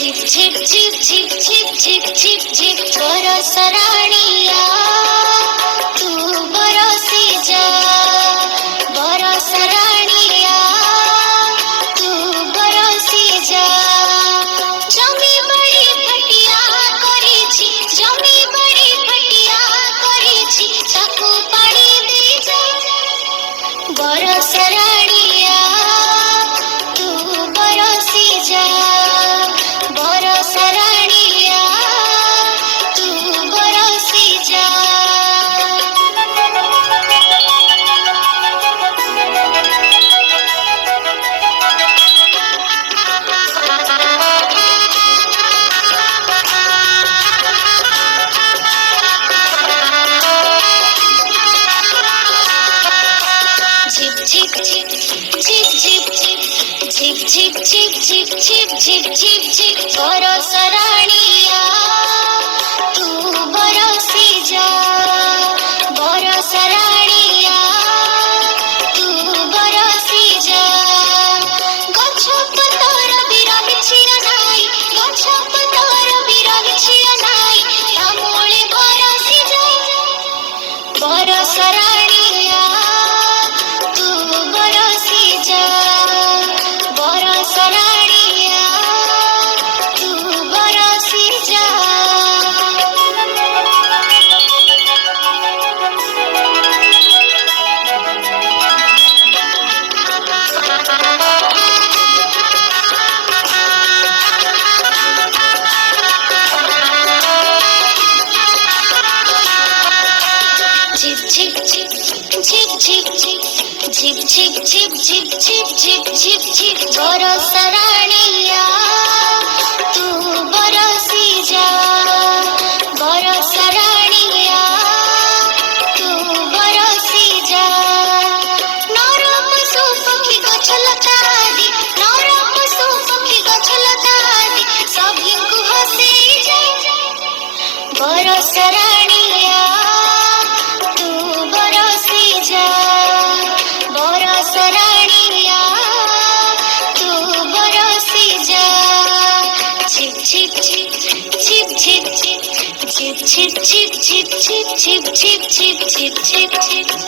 zip zip zip zip zip zip zip zip बरस राणिया तू बरसी जा बरस राणिया तू बरसी जा जमी बड़ी फटिया करिछि जमी बड़ी फटिया करिछि ताकू पानी दे जा बरस राणिया तू बरसी जा बरस राणिया तू बरसी जा zip zip zip zip zip zip zip zip zip zip zip zip zip बरस राणिया तू बरसी जा बरस राणिया तू बरसी जा गछ पतर बिरहिछि अनाई गछ पतर बिरहिछि अनाई ता मूळे बरसी जा बरस राणिया तू बरसी जा बरस राणिया तू बरसी जा zip zip zip zip zip zip zip zip zip zip zip zip zip बरस राणिया तू बरसी जा बरस राणिया तू बरसी जा नर पशु पक्षी गछ लता आदि नर पशु पक्षी गछ लता आदि सभिଙ୍କୁ हसेई जा बरस राणिया तू बरसी जा बरस राणिया तू बरसी जा zip zip zip zip zip zip zip zip zip zip zip zip zip zip zip zip